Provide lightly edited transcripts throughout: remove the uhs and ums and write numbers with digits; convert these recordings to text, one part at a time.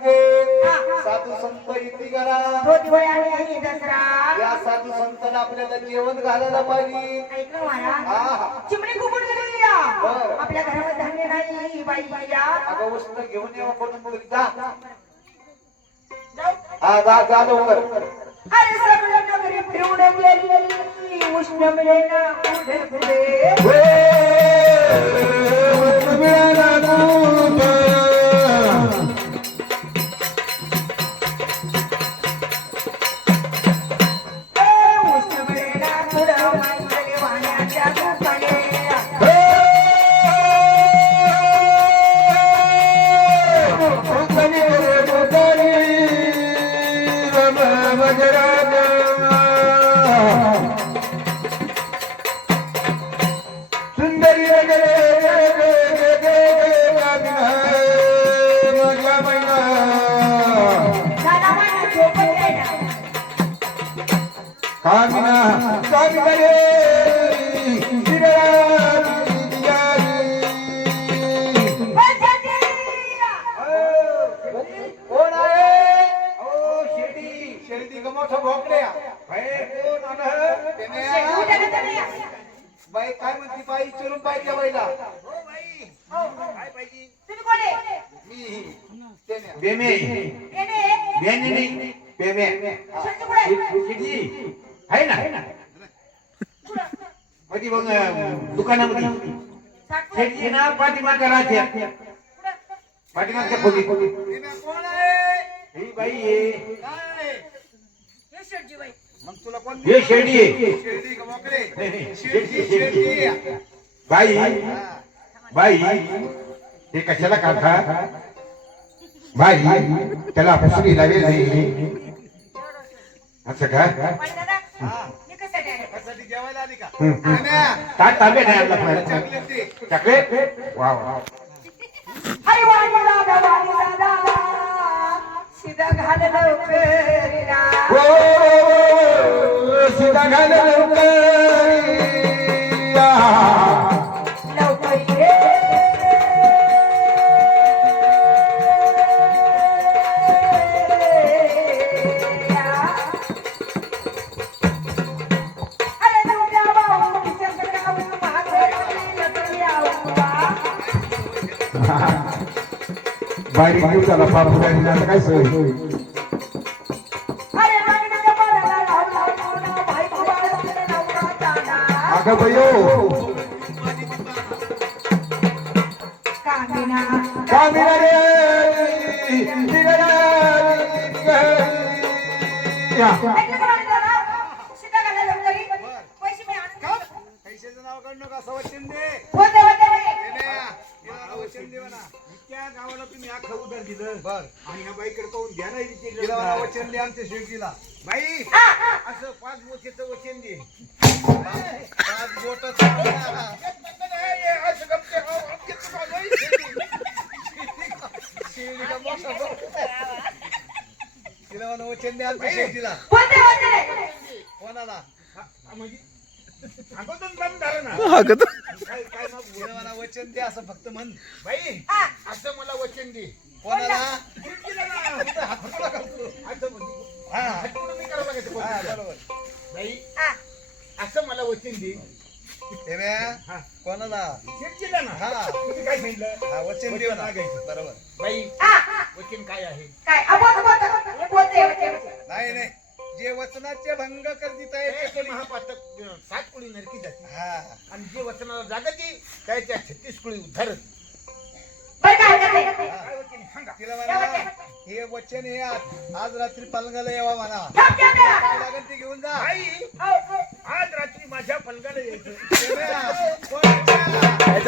साधू संत इथे करा या साधू संतांना आपल्याला जेवण घालायला पाहिजे. चिमणी कुकुट गेली आपल्या घरामध्ये धान्य नाही बाई बाया अगं वस्तू घेऊन येऊ करून जा. हा जा जा लवकर. अरे सगळं नगरी फिरून गेली उष्ण मिळेना पुढे पुढे बाई काय म्हणती बाई चलून पाहिजे बाईला बेमे बेमे आहे ना मध्ये मग दुकानामध्ये शेती ना पाठीमागच्या राहत्या पाठीमागच्या खोली ही बाई आहे मग तुला कोण हे शेरडी आहे शेरडी का मोकळे शेरडी बाई बाई हे कशाला काढता बाई त्याला फसली लावेल नाही असं का जेवायला आली का काय तांबे नाही आपला चॉकलेट वा वा सीधा घाल लवकर सीधा घाल लवकर लवकर बारीक दिवसाला फार फुलांनी आता काय सोय अरे लग्नाच्या बाळाला लावला नवरा, बायको बाळाला नवरा जाणार. अगं बयो कामिना कामिना रे ऐकलं का मला? सीता घालायला जाऊन घरी. पैसे मी आणून देतो. पैशाचं नाव काढू नका असं वचन दे. होते, होते, होते. तिला वचन देवा ना. त्या गावाला तुम्ही अख्खं उधार दिलं बर आणि ह्या बाईकडे पाहून घ्या नाही तिला मला वचन दे आमच्या शेवटीला. बाई आ, आ. असं 5 बोटीचं वचन दे पाच बोटं चालू. असं गमते शिवली का मोठा बोट. तिला मला वचन दे आमच्या शेवटीला. होते, होते. कोणाला? म्हणजे अगोदर दम झालं ना काय काय मग तिला मला वचन दे असं फक्त म्हण. बाई आ. असं मला वचन दे कोणाला? दिलं ना. असं म्हणजे हा हात जोडून नाही करावं लागायचं हा, कोणाला. बरोबर. बाई आ. असं मला वचन दे हे म्या, हा कोणाला? शेत दिलं ना हा. तुम्ही काय सांगितलं हा वचन देऊ ना. मागायचं. बरोबर. बाई आ, आ. वचन काय आहे काय अबोध, अबोध. होते, होते, होते. नाही नाही जे वचनाचे भंग करतीत आहे ते ते कोणी. महापातक 7 कुळी नरकी जाते हा आणि जे वचनाला जागती त्याच्या 36 कुळी उद्धारत बरं काय हरकत नाही. काय वचन सांगा तिला म्हणा हे वचन हे आज रात्री पलंगाला यावा म्हणा. ठेव, ठेव, ठेव. काय लागेल ते घेऊन जा. आई हो, हो. आज रात्री माझ्या पलंगाला यायचं हे म्या, कोणाच्या? हे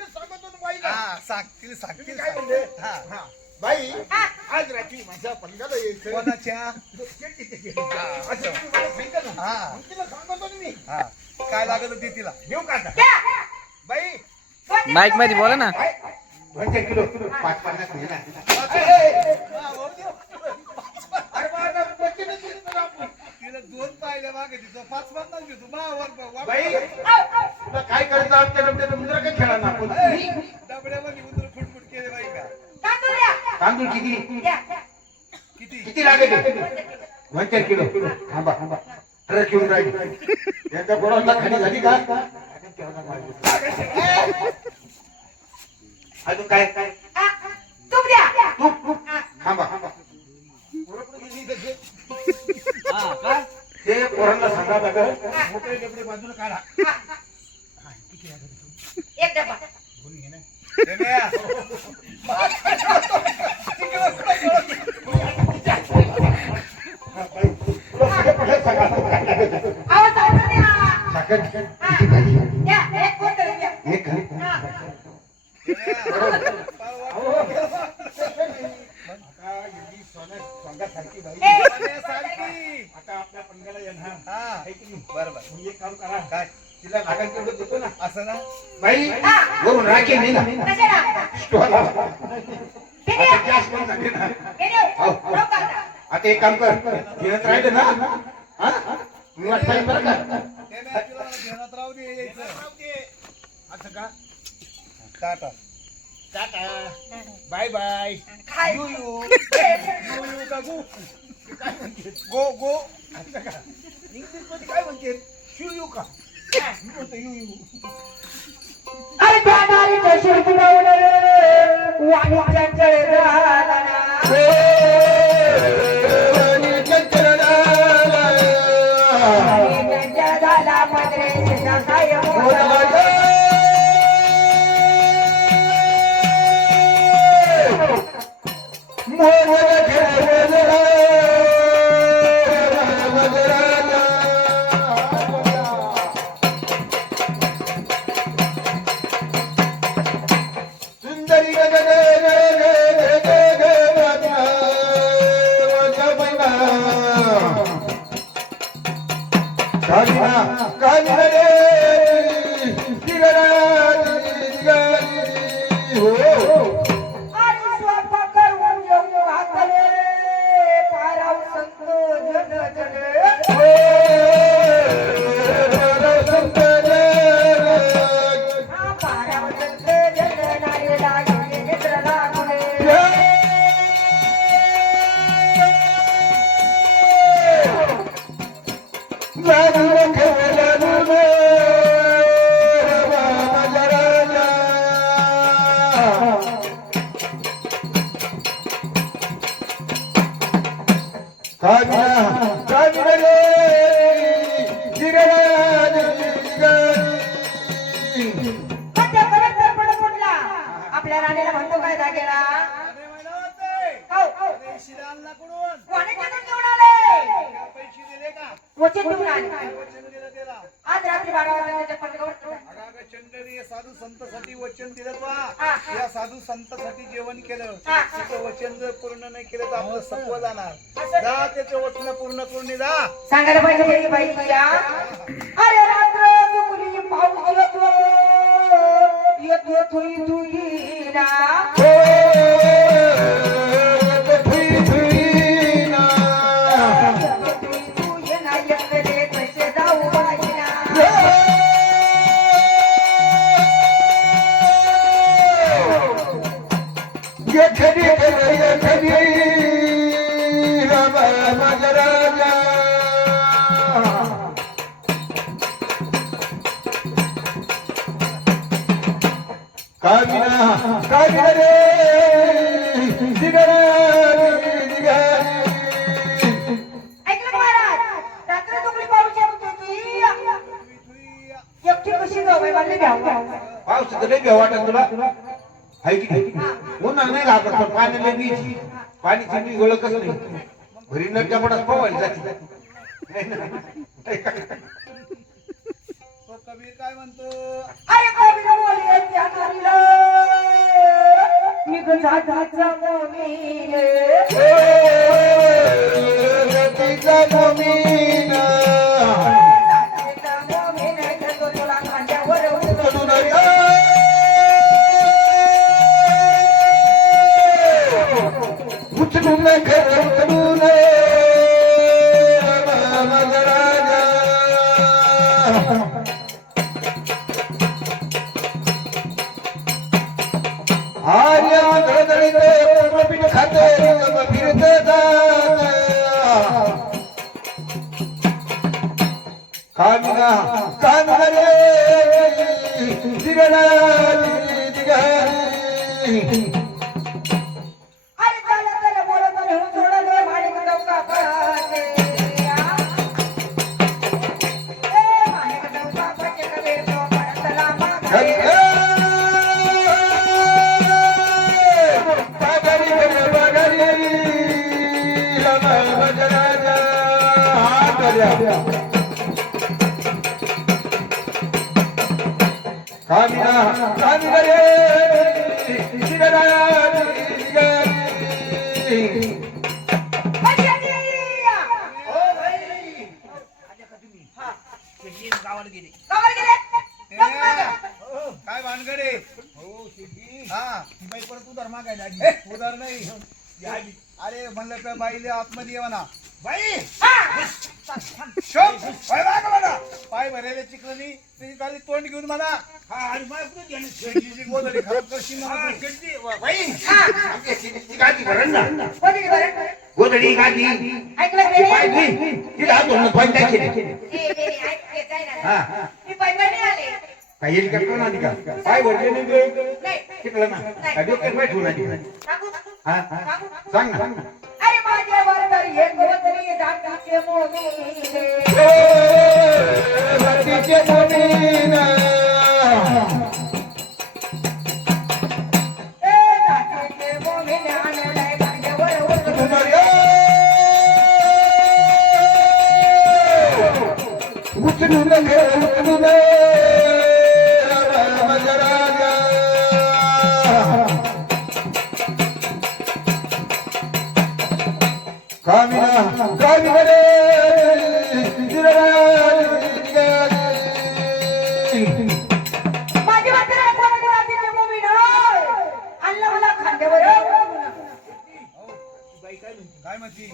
सांगतो ना बाईला हा सांगतील तुम्ही सांगतील काय म्हणले हा हा बाई आ. आज रात्री माझ्या पलंगाला यायचं कोणाच्या? असं तुम्ही मला सांगितलं ना हा मग तिला सांगतो ना मी हा काय लागत ते तिला. घेऊ का आता द्या. बाई होते, माईक मध्ये बोला ना. काय 2 किलो 5-50 नाही ना अरे बा, आता वचनच दिलं तर आपण. तिला 2 पाहिल्या मागे तिचं 5-50 घेतो बाई हो, हो. तुला काय करायचं आमच्या डबड्यात उंदरा काय खेळा ना आपण डबड्यामध्ये उंदर फुटफुट केले बाई का. तांदूळ द्या. तांदूळ किती द्या, द्या. किती? किती लागेल 2 किलो थांबा ट्रक घेऊन राहील यांच्या गोडाऊनला खाली झाली का अजून काय काय आ, आ. तूप द्या. तूप थांबा ते पोरांना सांगा बघा मोकळे डबडे बाजूला काढा एक डबा. घेऊन घे ना हे म्या. आवाज सावरून द्या. साखर हा. किती झाली द्या, एक बोतल द्या. एक घाली हा. हे म्या. आता एवढी सोन्यासारखी बाई ए, सारखी. आता आपल्या पंगाला येणार हा आहे की नाही बरोबर. मग एक काम करा काय तिला लागेल तेवढं देतो ना असं ना. बाई वरून राखी नाही ना कशाला? स्टॉल आला. किती? आता गॅस पण झाली ना किती? हो. लवकर द्या. आता एक काम कर घेत राहिलं ना हा मी वाटतं बरं का हे म्या, तिला मला ध्यानात राहू दे यायचं. राहू दे. असं का टाटा. टाटा बाय बाय खाय. यू यू गो यू का गो? काय म्हणते गो गो. असं का इंग्लिश मध्ये काय म्हणते शू यू का मी म्हणतो यू यू अरे गाणारीच्या शिरपुरावले वाणीच्या जळगाला. वाणीच्या जळगाला मद्रेशीचा काय मोठा. आपल्या राणीला म्हणतो काय दागिना अरे महिला होते. हो अरे शिरांना कडून कोणाकडून घेऊन आले काय पैसे दिले का? वचन देऊन आले वचन दिलं त्याला. आज रात्री 12 वाजता त्याच्या पडद्यावर अगं अगं चंद्री हे साधू संतांसाठी वचन दिलं बा. हा. या साधू संतांसाठी जेवण केलं. हा. त्याचं वचन जर पूर्ण नाही केलं तर आपलं सत्व जाणार. असं- जा त्याचं वचन पूर्ण करून जा. सांगायला पाहिजे बाई या अरे रात्र चुकली पाऊस येतो थुई थुई ना थुई ना एकले कसे जाऊ बाई ना ऐकलं महाराज रात्र चुकली पाऊस येत होती एकटी कशी जाऊ बाई मला घ्यावं पाऊस लय भ्या वाटत तुला हाय की नाही उन्हा नाही घाबरत पण पाण्याला बीची पाणीची बी ओळखच नाही घरी नद्या पडत पवायला जाते तो कबीर काय म्हणतो? अरे कविता बोली त्या नारीला निघ जाता मोमीन मोमीन घेतो तुला खांद्यावर अरे चला चला बोलत नाही हो सोडा दे माणिक चौका पाचे ए माणिक चौका पाचे कवे तो पडतला मागे गावाला गेले. गावाला गेले काय भानगडे? हो शेती हा ती बाई परत उधार मागायला आली. उदार नाही. आली. अरे म्हणलं तर बाईले आतमध्ये येवा ना. बाई शोभ पाय बघा म्हणा. पाय भरेले चिकलनी त्याची खाली तोंड घेऊन म्हणा. हा आणि मला कुठे गेली? शेतीची गोधडी खराब करशील हा, म्हणा तू. शेती. बाई आमच्या शेतीची गादी भरण ना कोणी बरं गोधडी गादी ऐकलं पाय बेरे धुई तिला हात धुवून पाय टाकेल ए बेरे ऐक घेत आहे हा ना मी पैमाने आले काय हेलिकॉप्टर आली का पाय भरले नाही गे नाही शिकलं ना काय डोक्यात पाय ठेवून आली सांगू हा सांग ना अरे माझ्या बरोबर एक गोतरी जातीचे मोमीन ए जातीचे मोमीन आणलाय भांड्यावर उचलून माझ्या वाटेला कोणी जातीचे मोमीन आणलं मला खांद्यावर बाई काय म्हणते? काय म्हणती?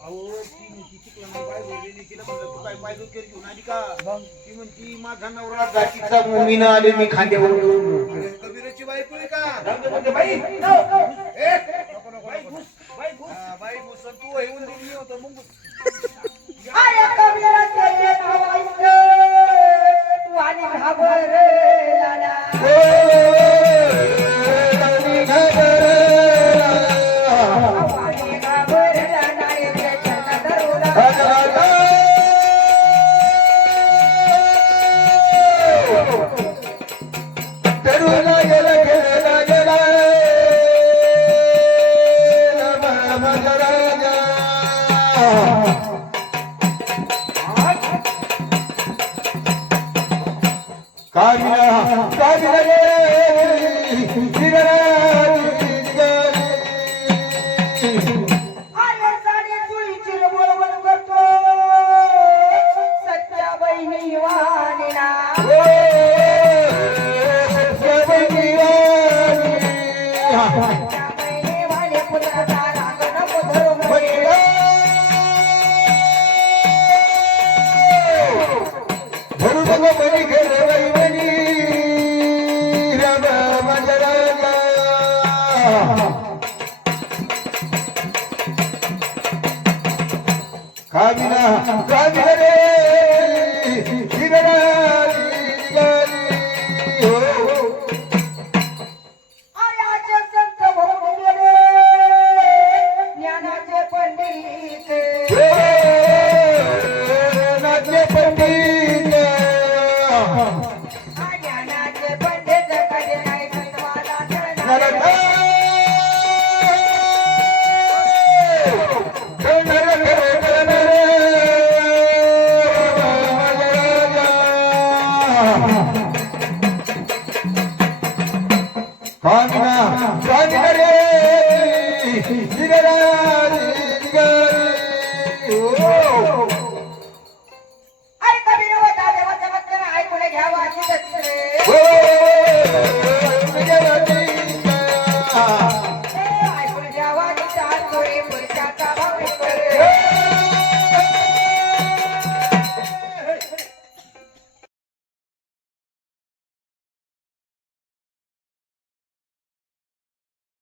अहो ती म्हणती चिकला नाही बाई बोललेली तिला म्हणलं तू काय पाय दुखेल घेऊन आली का? मग ती म्हणती माझा नवरा जातीचा मुमीन आले मी खांद्यावर अरे कबीराची बायको आहे का? जाऊ दे म्हणते बाई. ए, नको, नको, बाई नको. घुस, बाई घुस. हा, बाई मुसल तू येऊन दिली होतं मग अरे कबीराचे नाव ऐकलं तू आणि घाबरला ना आणि घाबरला ना रे त्याच्या दरोला गेला महिने वाले पुत्राचा राग नको धरू म्हणे. धरू नको म्हणे घे बाई म्हणी राम माझा राजा. कामिना कामिना रे निघाली निघाली हो. आर्याचे संत होऊन गेले ज्ञानाचे पंडित. नाचे पंडित ज्ञानाचे पंडित कधी नाही सत्वाला चढणार. कामिना कामिना रे निघाली निघाली हो.